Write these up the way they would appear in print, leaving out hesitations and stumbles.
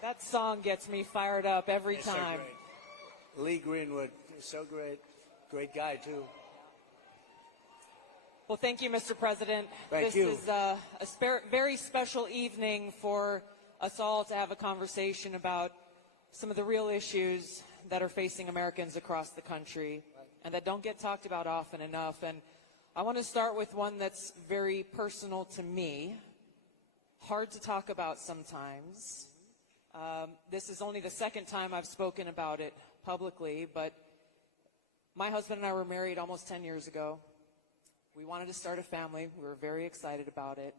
That song gets me fired up every It's time. So great. Lee Greenwood, so great. Great guy, too. Well, thank you, Mr. President. Thank you. This is a very special evening for us all to have a conversation about some of the real issues that are facing Americans across the country and that don't get talked about often enough. And I want to start with one that's very personal to me, hard to talk about sometimes. This is only the second time I've spoken about it publicly, but my husband and I were married almost 10 years ago. We wanted to start a family. We were very excited about it.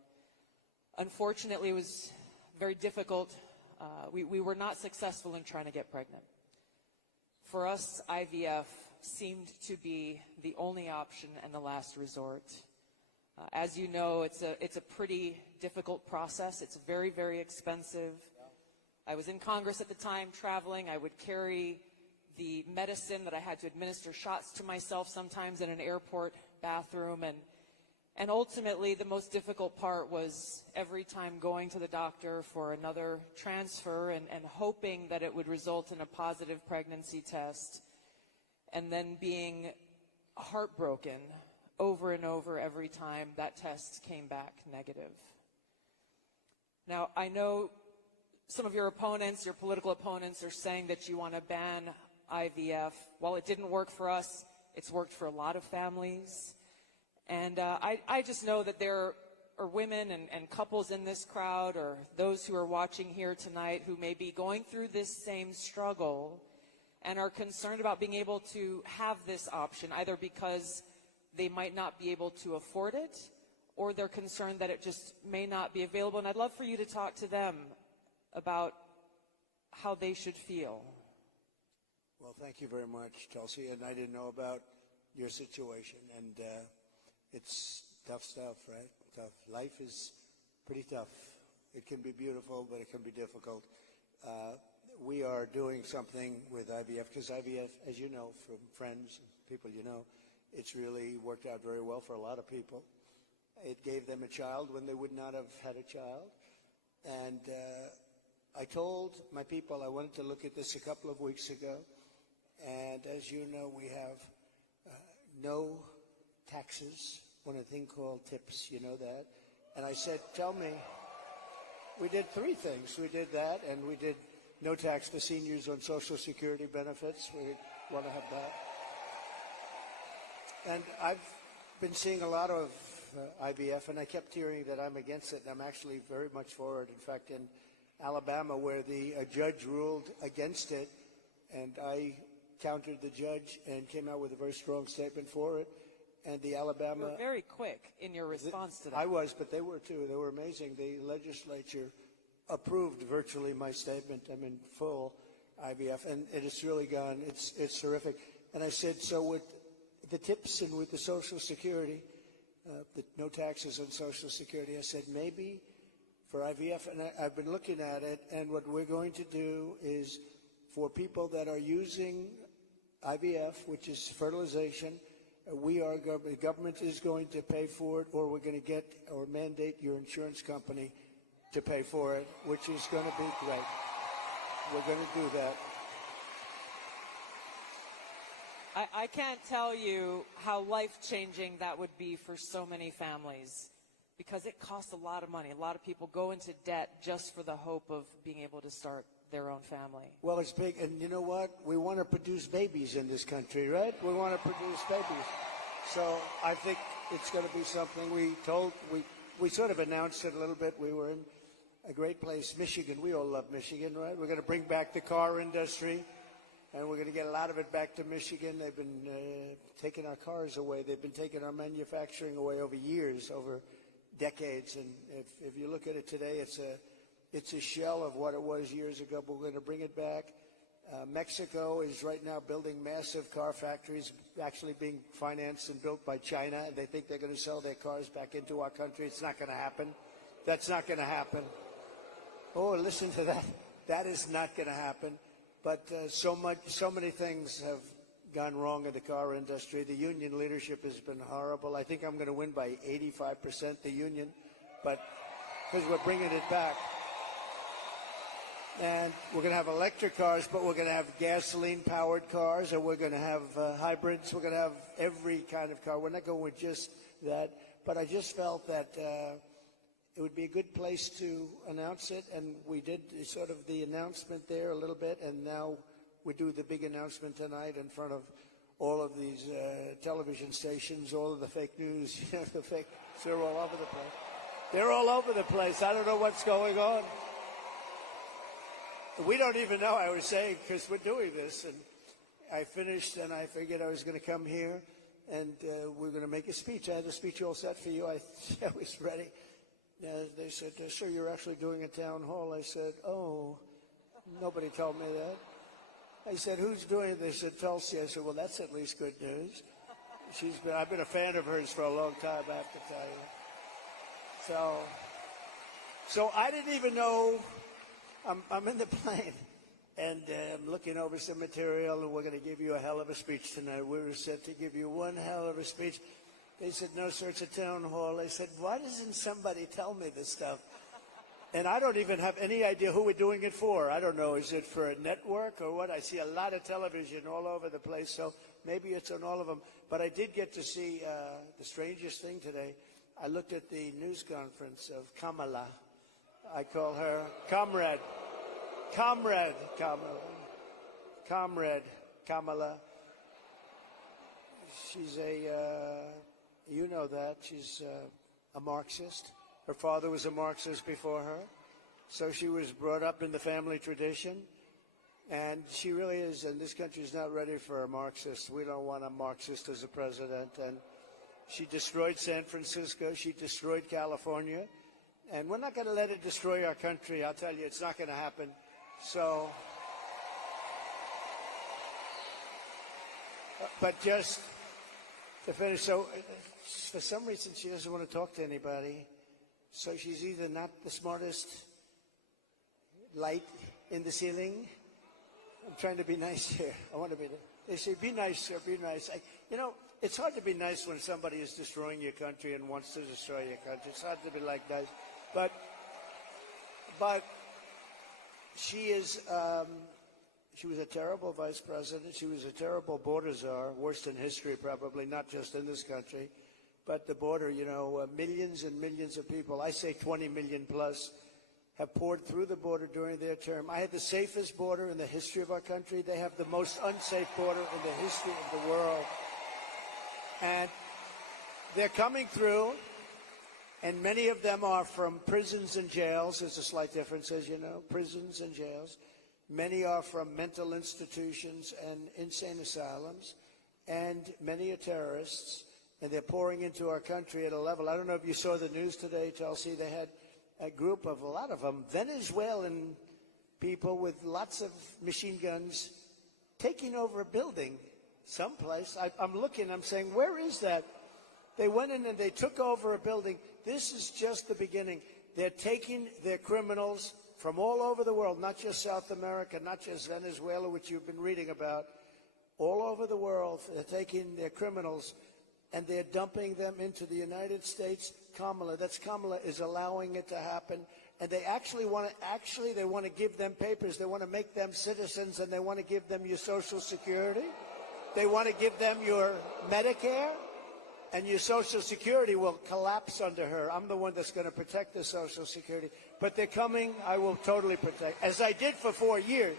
Unfortunately, it was very difficult. We were not successful in trying to get pregnant. For us, IVF seemed to be the only option and the last resort. As you know, it's a pretty difficult process. It's very, very expensive. I was in Congress at the time, traveling. I would carry the medicine that I had to administer shots to myself sometimes in an airport bathroom. And ultimately, the most difficult part was every time going to the doctor for another transfer and hoping that it would result in a positive pregnancy test, and then being heartbroken over and over every time that test came back negative. Now, I know some of your opponents, your political opponents, are saying that you want to ban IVF. While it didn't work for us, it's worked for a lot of families. And I just know that there are women and couples in this crowd, or those who are watching here tonight, who may be going through this same struggle and are concerned about being able to have this option, either because they might not be able to afford it, or they're concerned that it just may not be available. And I'd love for you to talk to them about how they should feel. Well, thank you very much, Tulsi. And I didn't know about your situation. And it's tough stuff, right? Tough. Life is pretty tough. It can be beautiful, but it can be difficult. We are doing something with IVF, because IVF, as you know, from friends and people you know, it's really worked out very well for a lot of people. It gave them a child when they would not have had a child. And I told my people I wanted to look at this a couple of weeks ago. And as you know, we have no taxes on a thing called tips. You know that? And I said, tell me. We did three things. We did that, and we did no tax for seniors on Social Security benefits. We want to have that. And I've been seeing a lot of IVF, and I kept hearing that I'm against it, and I'm actually very much for it. In fact, in Alabama, where a judge ruled against it, and I countered the judge and came out with a very strong statement for it. And the Alabama... You were very quick in your response to that. I was, but they were too. They were amazing. The legislature approved virtually my statement. I'm in full IVF, and it has really gone. It's terrific. And I said, so with the tips and with the Social Security, the no taxes on Social Security, I said maybe for IVF, and I've been looking at it, and what we're going to do is for people that are using IVF, which is fertilization, the government is going to pay for it, or we're going to get or mandate your insurance company to pay for it, which is going to be great. We're going to do that. I can't tell you how life-changing that would be for so many families, because it costs a lot of money. A lot of people go into debt just for the hope of being able to start their own family. Well, it's big, and you know what? We want to produce babies in this country, right? We want to produce babies. So I think it's going to be something we sort of announced it a little bit. We were in a great place, Michigan. We all love Michigan, right? We're going to bring back the car industry, and we're going to get a lot of it back to Michigan. They've been taking our cars away. They've been taking our manufacturing away over years, over decades. And if you look at it today, it's a shell of what it was years ago, but we're going to bring it back. Mexico is right now building massive car factories, actually being financed and built by China. They think they're going to sell their cars back into our country. It's not going to happen. That's not going to happen. Oh, listen to that. That is not going to happen. But so many things have gone wrong in the car industry. The union leadership has been horrible. I think I'm going to win by 85%, the union, but because we're bringing it back. And we're going to have electric cars, but we're going to have gasoline-powered cars, and we're going to have hybrids. We're going to have every kind of car. We're not going with just that. But I just felt that it would be a good place to announce it, and we did sort of the announcement there a little bit, and now we do the big announcement tonight in front of all of these television stations, all of the fake news, the fake, they're all over the place. They're all over the place. I don't know what's going on. We don't even know, I was saying, because we're doing this. And I finished, and I figured I was going to come here, and we're going to make a speech. I had a speech all set for you. I was ready. They said, sir, you're actually doing a town hall. I said, oh, nobody told me that. I said, who's doing it? They said, Tulsi. I said, well, that's at least good news. I've been a fan of hers for a long time, I have to tell you. So I didn't even know. I'm in the plane, and I'm looking over some material, and we're going to give you a hell of a speech tonight. We were set to give you one hell of a speech. They said, no, sir, it's a town hall. I said, why doesn't somebody tell me this stuff? And I don't even have any idea who we're doing it for. I don't know. Is it for a network or what? I see a lot of television all over the place, so maybe it's on all of them. But I did get to see the strangest thing today. I looked at the news conference of Kamala. I call her Comrade Kamala. She's you know that. She's a Marxist. Her father was a Marxist before her. So she was brought up in the family tradition. And she really is, and this country's not ready for a Marxist. We don't want a Marxist as a president. And she destroyed San Francisco. She destroyed California. And we're not going to let it destroy our country. I'll tell you, it's not going to happen. So, but just to finish, so for some reason she doesn't want to talk to anybody. So she's either not the smartest light in the ceiling. I'm trying to be nice here. I want to be. They say, be nice, sir, be nice. It's hard to be nice when somebody is destroying your country and wants to destroy your country. It's hard to be like nice. But she is, she was a terrible vice president. She was a terrible border czar, worst in history probably, not just in this country. But the border, millions and millions of people, I say 20 million plus, have poured through the border during their term. I had the safest border in the history of our country. They have the most unsafe border in the history of the world. And they're coming through. And many of them are from prisons and jails. There's a slight difference, as you know, prisons and jails. Many are from mental institutions and insane asylums. And many are terrorists. And they're pouring into our country at a level. I don't know if you saw the news today, Tulsi. They had a group of, a lot of them, Venezuelan people with lots of machine guns taking over a building someplace. I'm looking, I'm saying, where is that? They went in and they took over a building. This is just the beginning. They're taking their criminals from all over the world, not just South America, not just Venezuela, which you've been reading about. All over the world, they're taking their criminals and they're dumping them into the United States. Kamala is allowing it to happen. And they actually want to give them papers. They want to make them citizens, and they want to give them your Social Security. They want to give them your Medicare. And your Social Security will collapse under her. I'm the one that's going to protect the Social Security. But they're coming. I will totally protect, as I did for 4 years.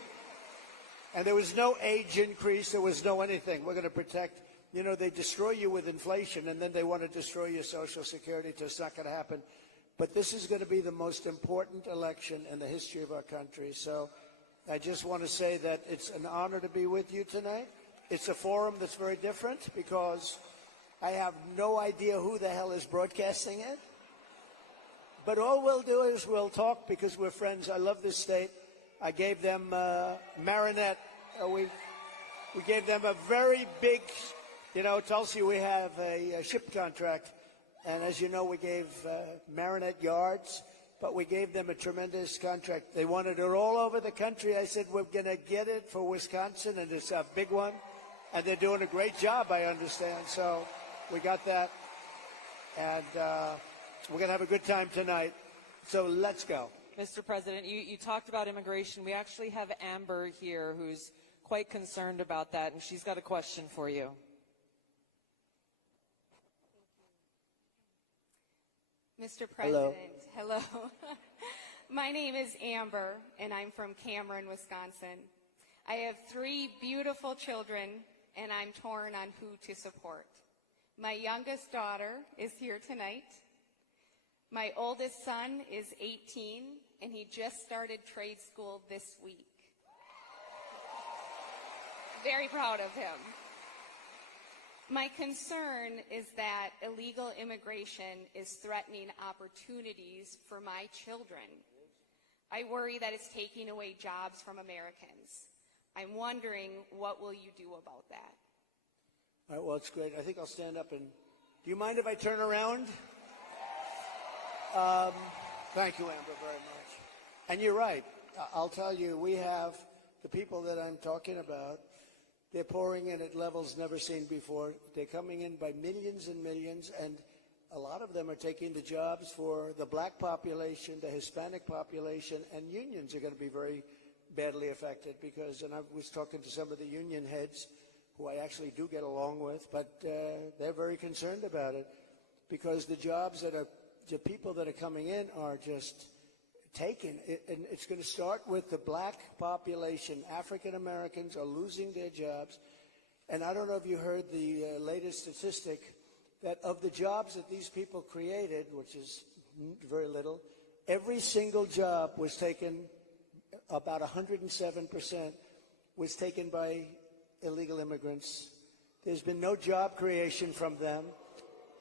And there was no age increase. There was no anything. We're going to protect. They destroy you with inflation, and then they want to destroy your Social Security. It's not going to happen. But this is going to be the most important election in the history of our country. So I just want to say that it's an honor to be with you tonight. It's a forum that's very different because I have no idea who the hell is broadcasting it. But all we'll do is we'll talk because we're friends. I love this state. I gave them Marinette. We gave them a very big, Tulsi, we have a ship contract. And as you know, we gave Marinette yards, but we gave them a tremendous contract. They wanted it all over the country. I said, we're going to get it for Wisconsin, and it's a big one. And they're doing a great job, I understand. So we got that. And we're going to have a good time tonight. So let's go. Mr. President, you talked about immigration. We actually have Amber here who's quite concerned about that, and she's got a question for you. Mr. President, hello. My name is Amber, and I'm from Cameron, Wisconsin. I have 3 beautiful children, and I'm torn on who to support. My youngest daughter is here tonight. My oldest son is 18, and he just started trade school this week. Very proud of him. My concern is that illegal immigration is threatening opportunities for my children. I worry that it's taking away jobs from Americans. I'm wondering, what will you do about that? All right, well, it's great. I think I'll stand up and... Do you mind if I turn around? Thank you, Amber, very much. And you're right. I'll tell you, we have the people that I'm talking about. They're pouring in at levels never seen before. They're coming in by millions and millions, and a lot of them are taking the jobs for the black population, the Hispanic population, and unions are going to be very badly affected because, and I was talking to some of the union heads who I actually do get along with, but they're very concerned about it because the jobs that are, the people that are coming in are just taken, and it's going to start with the black population. African Americans are losing their jobs, and I don't know if you heard the latest statistic that of the jobs that these people created, which is very little, every single job was taken, about 107% was taken by illegal immigrants. There's been no job creation from them.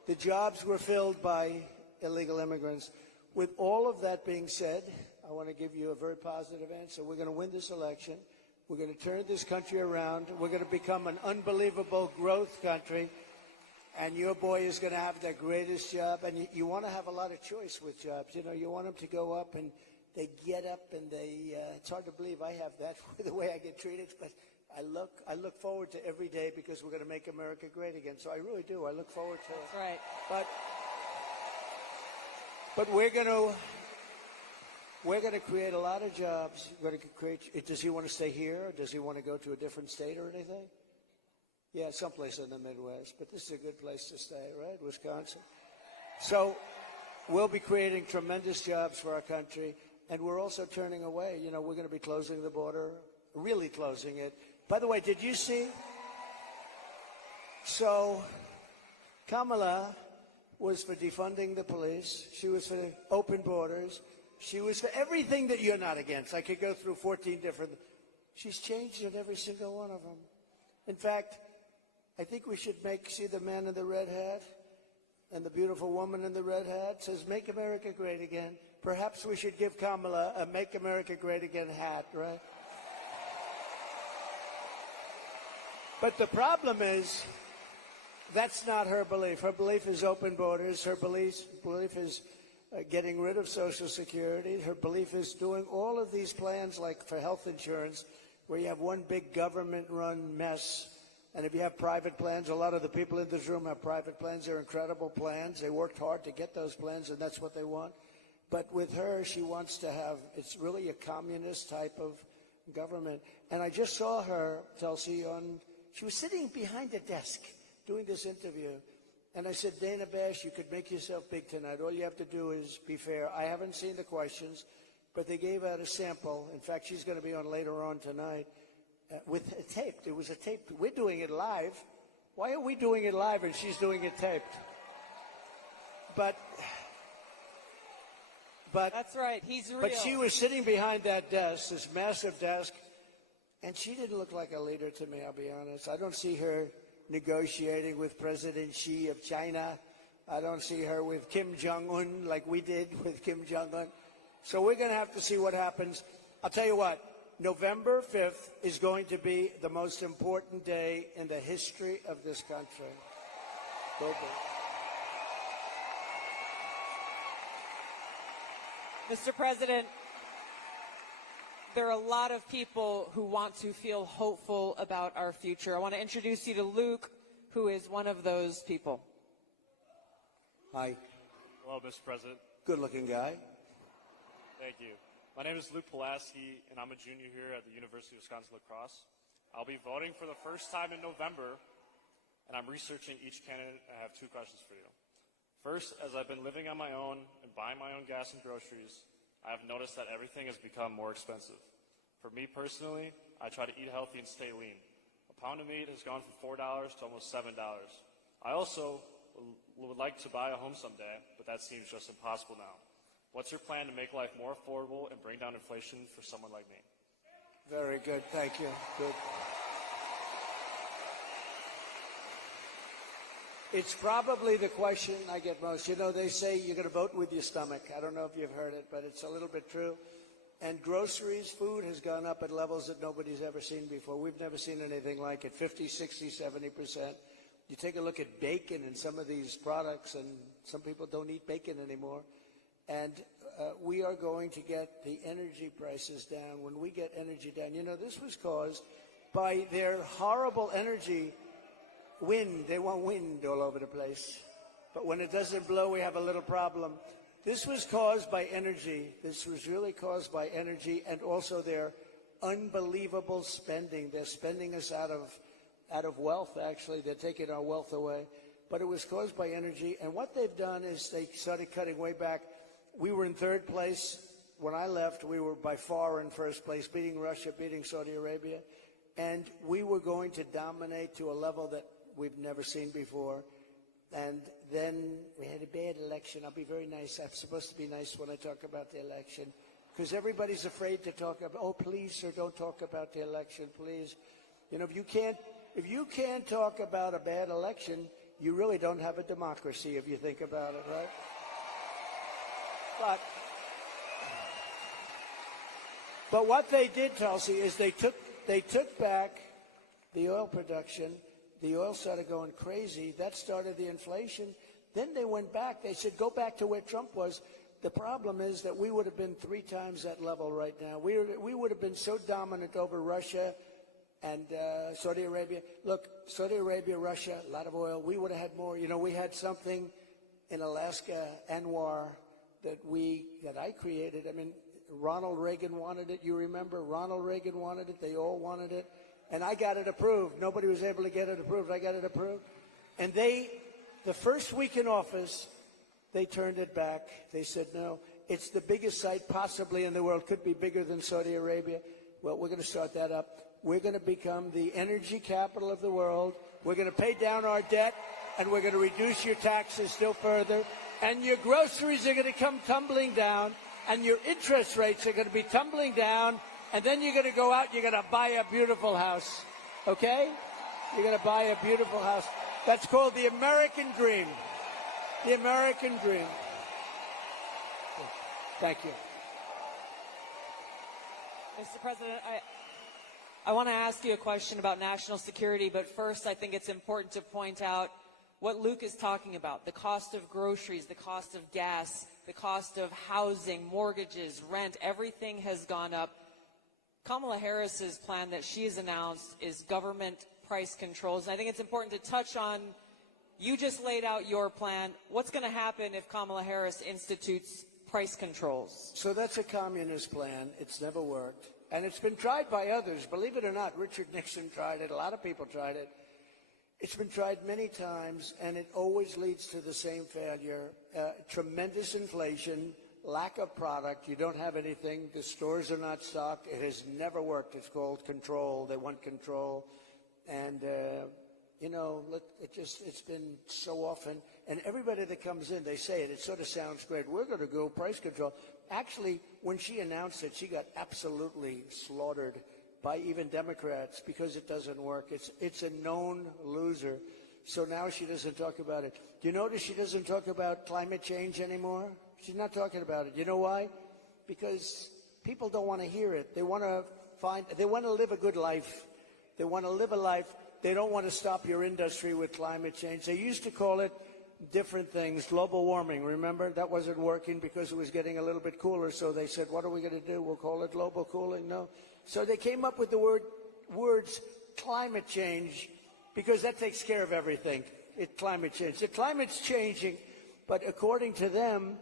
The jobs were filled by illegal immigrants. With all of that being said, I want to give you a very positive answer. We're going to win this election. We're going to turn this country around. We're going to become an unbelievable growth country. And your boy is going to have the greatest job. And you want to have a lot of choice with jobs. You know, you want them to go up and they get up and they, it's hard to believe I have that the way I get treated. But I look forward to every day because we're going to make America great again. So I really do. I look forward to it. That's right. But we're going to create a lot of jobs. We're going to create. Does he want to stay here? Or does he want to go to a different state or anything? Yeah, someplace in the Midwest. But this is a good place to stay, right? Wisconsin. So we'll be creating tremendous jobs for our country, and we're also turning away. You know, we're going to be closing the border, really closing it. By the way, did you see? So Kamala was for defunding the police. She was for open borders. She was for everything that you're not against. I could go through 14 different. She's changed in every single one of them. In fact, I think we should see the man in the red hat and the beautiful woman in the red hat says, "Make America Great Again." Perhaps we should give Kamala a "Make America Great Again" hat, right? But the problem is, that's not her belief. Her belief is open borders. Her belief is getting rid of Social Security. Her belief is doing all of these plans like for health insurance, where you have one big government-run mess. And if you have private plans, a lot of the people in this room have private plans. They're incredible plans. They worked hard to get those plans, and that's what they want. But with her, she wants to have, it's really a communist type of government. And I just saw her, Tulsi, she was sitting behind a desk doing this interview. And I said, Dana Bash, you could make yourself big tonight. All you have to do is be fair. I haven't seen the questions, but they gave out a sample. In fact, she's going to be on later on tonight with a taped. It was a taped. We're doing it live. Why are we doing it live and she's doing it taped? But that's right. He's real. But she was sitting behind that desk, this massive desk, and she didn't look like a leader to me, I'll be honest. I don't see her negotiating with President Xi of China. I don't see her with Kim Jong-un like we did with Kim Jong-un. So we're going to have to see what happens. I'll tell you what, November 5th is going to be the most important day in the history of this country. Will be. Mr. President, there are a lot of people who want to feel hopeful about our future. I want to introduce you to Luke, who is one of those people. Hi. Hello, Mr. President. Good-looking guy. Thank you. My name is Luke Pulaski, and I'm a junior here at the University of Wisconsin-La Crosse. I'll be voting for the first time in November, and I'm researching each candidate. I have two questions for you. First, as I've been living on my own and buying my own gas and groceries, I have noticed that everything has become more expensive. For me personally, I try to eat healthy and stay lean. A pound of meat has gone from $4 to almost $7. I also would like to buy a home someday, but that seems just impossible now. What's your plan to make life more affordable and bring down inflation for someone like me? Very good. Thank you. Good. It's probably the question I get most. You know, they say you're going to vote with your stomach. I don't know if you've heard it, but it's a little bit true. And groceries, food has gone up at levels that nobody's ever seen before. We've never seen anything like it, 50, 60, 70%. You take a look at bacon and some of these products, and some people don't eat bacon anymore. And we are going to get the energy prices down. When we get energy down, you know, this was caused by their horrible energy wind. They want wind all over the place. But when it doesn't blow, we have a little problem. This was caused by energy. This was really caused by energy and also their unbelievable spending. They're spending us out of wealth, actually. They're taking our wealth away. But it was caused by energy. And what they've done is they started cutting way back. We were in third place. When I left, we were by far in first place, beating Russia, beating Saudi Arabia. And we were going to dominate to a level that we've never seen before. And then we had a bad election. I'll be very nice. I'm supposed to be nice when I talk about the election, because everybody's afraid to talk about, oh, please, sir, don't talk about the election, please. You know, if you can't talk about a bad election, you really don't have a democracy if you think about it, right? But what they did, Tulsi, is they took back the oil production. The oil started going crazy. That started the inflation. Then they went back. They said, go back to where Trump was. The problem is that we would have been 3 times that level right now. We would have been so dominant over Russia and Saudi Arabia. Look, Saudi Arabia, Russia, a lot of oil. We would have had more. You know, we had something in Alaska, Anwar, that I created. I mean, Ronald Reagan wanted it. You remember? Ronald Reagan wanted it. They all wanted it. And I got it approved. Nobody was able to get it approved. I got it approved. And the first week in office, they turned it back. They said, no, it's the biggest site possibly in the world. Could be bigger than Saudi Arabia. Well, we're going to start that up. We're going to become the energy capital of the world. We're going to pay down our debt, and we're going to reduce your taxes still further. And your groceries are going to come tumbling down, and your interest rates are going to be tumbling down, and then you're going to go out, you're going to buy a beautiful house, okay? You're going to buy a beautiful house. That's called the American dream. The American dream. Thank you. Mr. President, I want to ask you a question about national security, but first I think it's important to point out what Luke is talking about, the cost of groceries, the cost of gas, the cost of housing, mortgages, rent, everything has gone up. Kamala Harris's plan that she has announced is government price controls. And I think it's important to touch on, you just laid out your plan. What's going to happen if Kamala Harris institutes price controls? So that's a communist plan. It's never worked. And it's been tried by others. Believe it or not, Richard Nixon tried it. A lot of people tried it. It's been tried many times, and it always leads to the same failure. Tremendous inflation, lack of product. You don't have anything. The stores are not stocked. It has never worked. It's called control. They want control. And, you know, it's been so often. And everybody that comes in, they say it. It sort of sounds great. We're going to go price control. Actually, when she announced it, she got absolutely slaughtered by even Democrats because it doesn't work. It's a known loser. So now she doesn't talk about it. Do you notice she doesn't talk about climate change anymore? She's not talking about it. You know why? Because people don't want to hear it. They want to live a good life. They want to live a life. They don't want to stop your industry with climate change. They used to call it different things, global warming. Remember, that wasn't working because it was getting a little bit cooler. So they said, what are we going to do? We'll call it global cooling. No. So they came up with the words climate change because that takes care of everything. Climate change. The climate's changing, but according to them,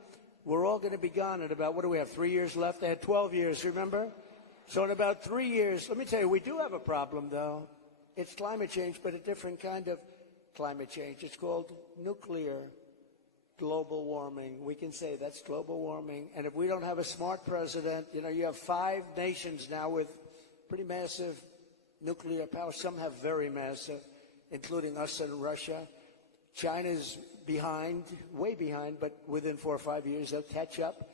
we're all going to be gone in about, what do we have, 3 years left? They had 12 years, remember? So in about 3 years, let me tell you, we do have a problem, though. It's climate change, but a different kind of climate change. It's called nuclear global warming. We can say that's global warming. And if we don't have a smart president, you know, you have 5 nations now with pretty massive nuclear power. Some have very massive, including us and Russia. China's behind, way behind, but within 4 or 5 years they'll catch up.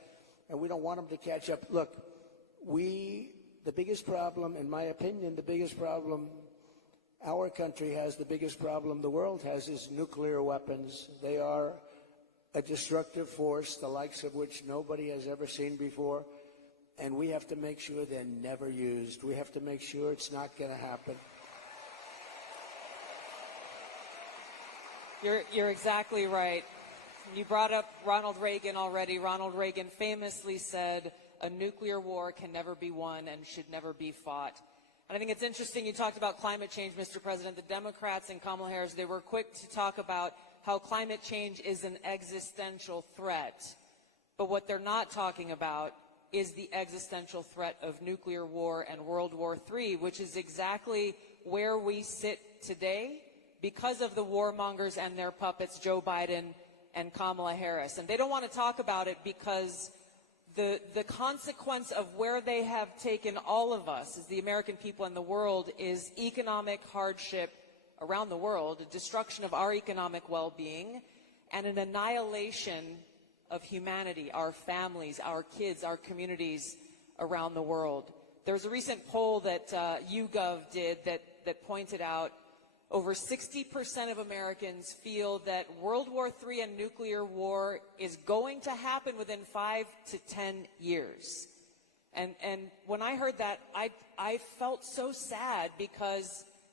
And we don't want them to catch up. Look, the biggest problem, in my opinion, the biggest problem our country has, the biggest problem the world has, is nuclear weapons. They are a destructive force, the likes of which nobody has ever seen before. And we have to make sure they're never used. We have to make sure it's not going to happen. You're exactly right. You brought up Ronald Reagan already. Ronald Reagan famously said, a nuclear war can never be won and should never be fought. And I think it's interesting you talked about climate change, Mr. President. The Democrats and Kamala Harris, they were quick to talk about how climate change is an existential threat. But what they're not talking about is the existential threat of nuclear war and World War III, which is exactly where we sit today because of the warmongers and their puppets, Joe Biden and Kamala Harris. And they don't want to talk about it because the consequence of where they have taken all of us, as the American people and the world, is economic hardship around the world, a destruction of our economic well-being, and an annihilation of humanity, our families, our kids, our communities around the world. There was a recent poll that YouGov did that pointed out over 60% of Americans feel that World War III and nuclear war is going to happen within 5 to 10 years. And when I heard that, I felt so sad because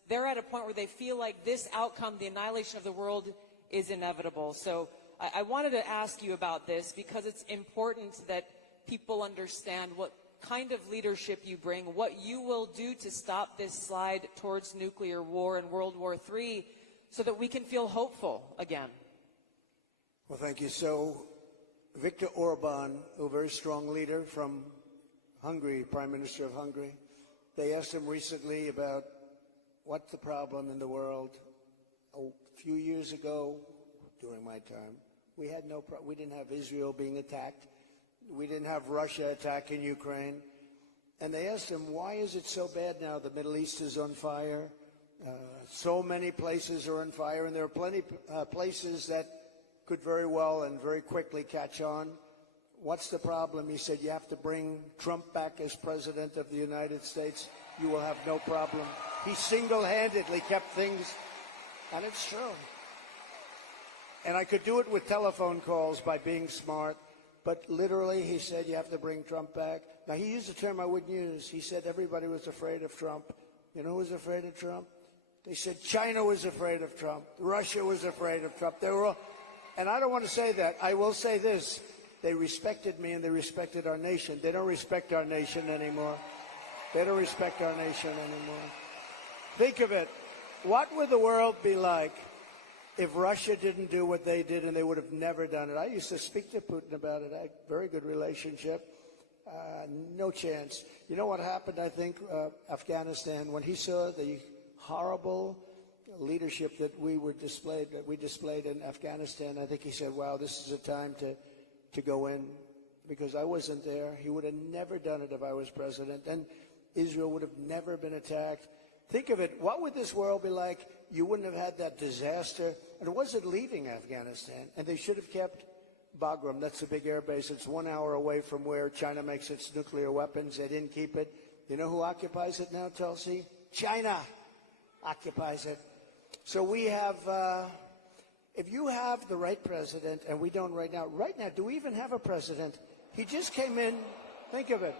they're at a point where they feel like this outcome, the annihilation of the world, is inevitable. So I wanted to ask you about this because it's important that people understand what kind of leadership you bring, what you will do to stop this slide towards nuclear war and World War III so that we can feel hopeful again. Well, thank you. So Viktor Orban, a very strong leader from Hungary, Prime Minister of Hungary, they asked him recently about what's the problem in the world. A few years ago, during my time, we had we didn't have Israel being attacked. We didn't have Russia attacking Ukraine. And they asked him, why is it so bad now? The Middle East is on fire. So many places are on fire, and there are plenty places that could very well and very quickly catch on. What's the problem? He said, you have to bring Trump back as president of the United States. You will have no problem. He single-handedly kept things, and it's true. And I could do it with telephone calls by being smart. But literally, he said, you have to bring Trump back. Now, he used a term I wouldn't use. He said everybody was afraid of Trump. You know who was afraid of Trump? They said China was afraid of Trump. Russia was afraid of Trump. They were all, and I don't want to say that. I will say this. They respected me and they respected our nation. They don't respect our nation anymore. They don't respect our nation anymore. Think of it. What would the world be like if Russia didn't do what they did, and they would have never done it? I used to speak to Putin about it. I had a very good relationship. No chance. You know what happened, I think, Afghanistan, when he saw the horrible leadership that we displayed in Afghanistan, I think he said, wow, this is a time to go in, because I wasn't there. He would have never done it if I was president. And Israel would have never been attacked. Think of it. What would this world be like? You wouldn't have had that disaster. And it wasn't leaving Afghanistan. And they should have kept Bagram. That's a big air base. It's 1 hour away from where China makes its nuclear weapons. They didn't keep it. You know who occupies it now, Tulsi? China occupies it. So we have, if you have the right president, and we don't right now, do we even have a president? He just came in. Think of it.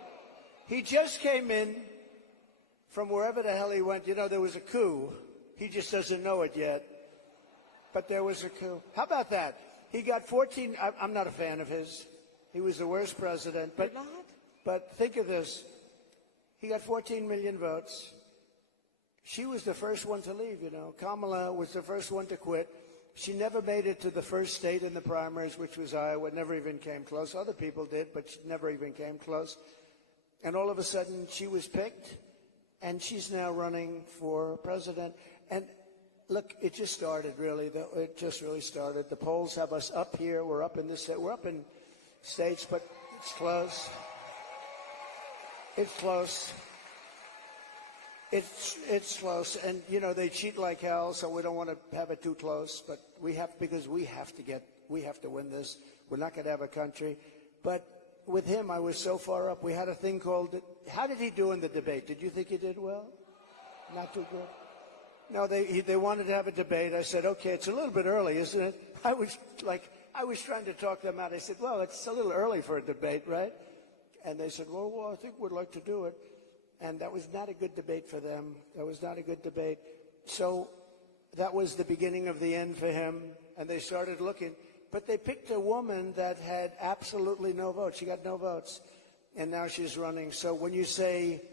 He just came in from wherever the hell he went. You know, there was a coup. He just doesn't know it yet. But there was a coup. How about that? He got 14. I'm not a fan of his. He was the worst president. But, You're not? But think of this. He got 14 million votes. She was the first one to leave, you know. Kamala was the first one to quit. She never made it to the first state in the primaries, which was Iowa. Never even came close. Other people did, but she never even came close. And all of a sudden, she was picked, and she's now running for president. And look, it just started, really. It just really started. The polls have us up here. We're up in this. We're up in states, but it's close. It's close. It's close, and you know they cheat like hell, so we don't want to have it too close. But we have because we have to win this. We're not going to have a country. But with him, I was so far up. We had a thing called. How did he do in the debate? Did you think he did well? Not too good. No, they wanted to have a debate. I said, okay, it's a little bit early, isn't it? I was trying to talk them out. I said, well, it's a little early for a debate, right? And they said, well, I think we'd like to do it. And that was not a good debate for them. That was not a good debate. So that was the beginning of the end for him. And they started looking. But they picked a woman that had absolutely no votes. She got no votes. And now she's running. So when you say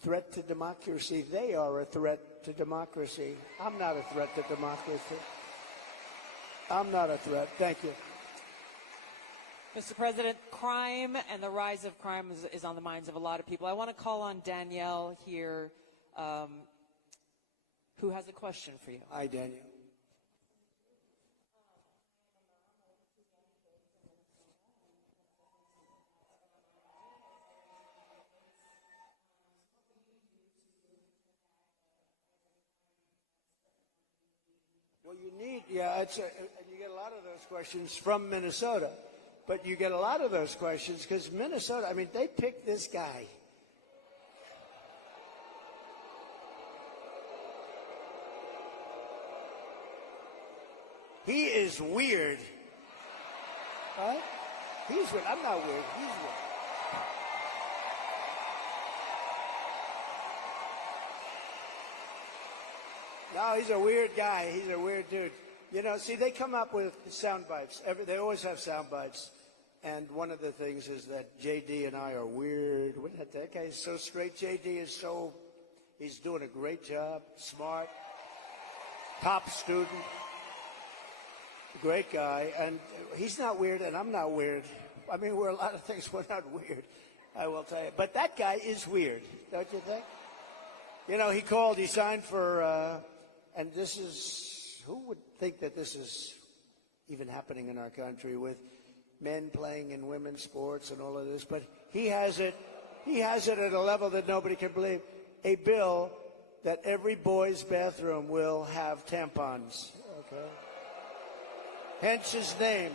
threat to democracy, they are a threat to democracy. I'm not a threat to democracy. I'm not a threat. Thank you. Mr. President, crime and the rise of crime is on the minds of a lot of people. I want to call on Danielle here, who has a question for you. Hi, Danielle. Well, you get a lot of those questions from Minnesota. But you get a lot of those questions because Minnesota, I mean, they picked this guy. He is weird. Right? He's weird. I'm not weird. He's weird. No, he's a weird guy. He's a weird dude. You know, see, they come up with sound bites. They always have sound bites. And one of the things is that J.D. and I are weird. That guy is so straight. J.D. is he's doing a great job, smart, top student, great guy. And he's not weird, and I'm not weird. I mean, we're a lot of things. We're not weird, I will tell you. But that guy is weird, don't you think? You know, he signed for, and this is, who would think that this is even happening in our country with men playing in women's sports and all of this, but he has it at a level that nobody can believe. A bill that every boy's bathroom will have tampons. Okay. Hence his name,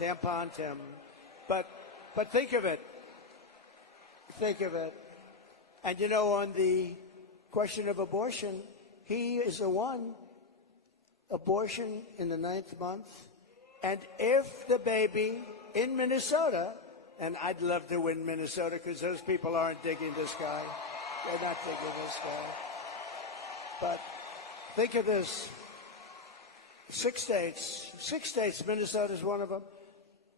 Tampon Tim. But think of it. Think of it. And you know, on the question of abortion, he is the one. Abortion in the 9th month. And if the baby in Minnesota, and I'd love to win Minnesota because those people aren't digging this guy. They're not digging this guy. But think of this. 6 states, Minnesota's one of them.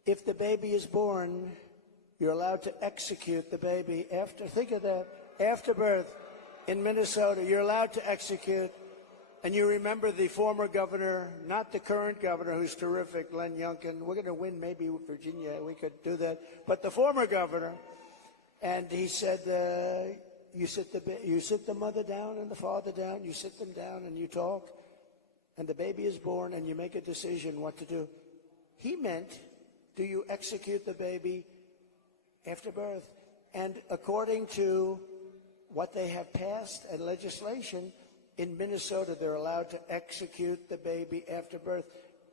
If the baby is born, you're allowed to execute the baby think of that, after birth in Minnesota, you're allowed to execute. And you remember the former governor, not the current governor, who's terrific, Len Youngkin. We're going to win maybe Virginia. We could do that. But the former governor, and he said, you sit the mother down and the father down. You sit them down and you talk. And the baby is born and you make a decision what to do. He meant, do you execute the baby after birth? And according to what they have passed and legislation, in Minnesota, they're allowed to execute the baby after birth.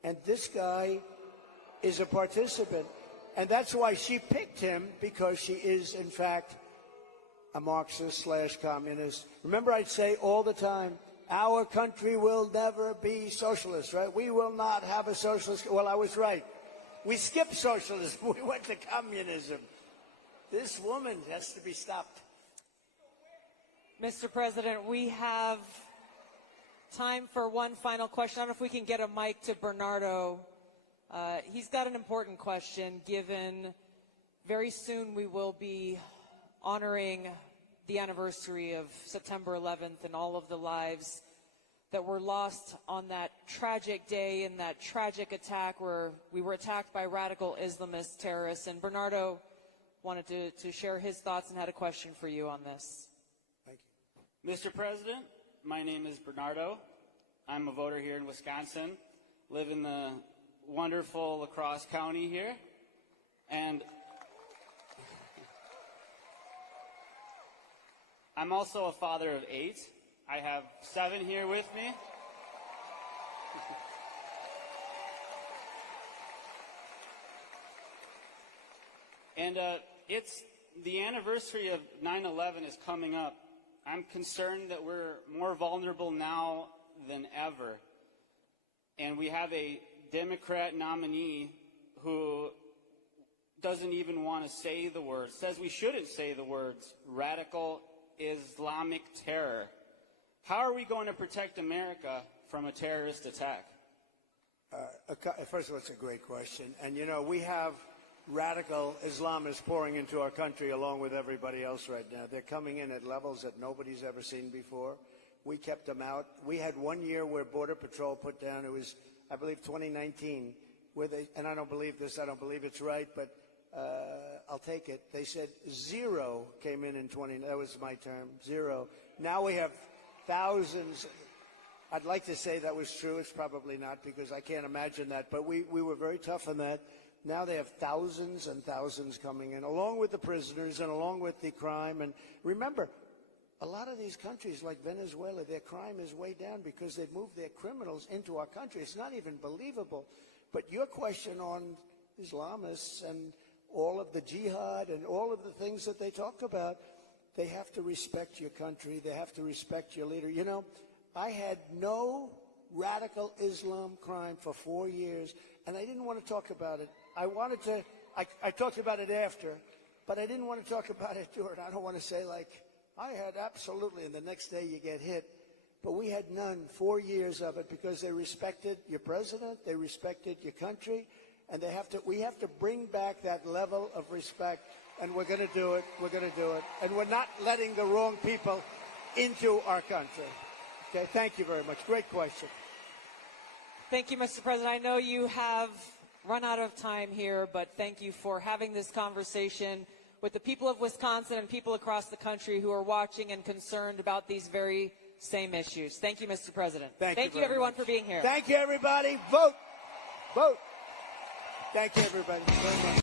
And this guy is a participant. And that's why she picked him, because she is, in fact, a Marxist/communist. Remember, I'd say all the time, our country will never be socialist, right? We will not have a socialist. Well, I was right. We skipped socialism. We went to communism. This woman has to be stopped. Mr. President, we have time for one final question. I don't know if we can get a mic to Bernardo. He's got an important question, given very soon we will be honoring the anniversary of September 11th and all of the lives that were lost on that tragic day in that tragic attack where we were attacked by radical Islamist terrorists. And Bernardo wanted to share his thoughts and had a question for you on this. Thank you. Mr. President, my name is Bernardo. I'm a voter here in Wisconsin, live in the wonderful La Crosse County here, and I'm also a father of 8. I have 7 here with me. And it's the anniversary of 9/11 is coming up. I'm concerned that we're more vulnerable now than ever. And we have a Democrat nominee who doesn't even want to say the words, says we shouldn't say the words, radical Islamic terror. How are we going to protect America from a terrorist attack? First of all, it's a great question. And, you know, we have radical Islamists pouring into our country along with everybody else right now. They're coming in at levels that nobody's ever seen before. We kept them out. We had 1 year where Border Patrol put down, it was, I believe, 2019, where they, and I don't believe this, I don't believe it's right, but I'll take it. They said 0 came in 20, that was my term, 0. Now we have thousands. I'd like to say that was true. It's probably not because I can't imagine that. But we were very tough on that. Now they have thousands and thousands coming in, along with the prisoners and along with the crime. And remember, a lot of these countries like Venezuela, their crime is way down because they've moved their criminals into our country. It's not even believable. But your question on Islamists and all of the jihad and all of the things that they talk about, they have to respect your country. They have to respect your leader. You know, I had no radical Islam crime for 4 years, and I didn't want to talk about it. I talked about it after, but I didn't want to talk about it during. I don't want to say like, I had absolutely, and the next day you get hit. But we had none, 4 years of it, because they respected your president, they respected your country, and we have to bring back that level of respect, and we're going to do it. We're going to do it. And we're not letting the wrong people into our country. Okay, thank you very much. Great question. Thank you, Mr. President. I know you have run out of time here, but thank you for having this conversation with the people of Wisconsin and people across the country who are watching and concerned about these very same issues. Thank you, Mr. President. Thank you everyone, much. for being here. Thank you, everybody. Vote. Vote. Thank you, everybody, very much.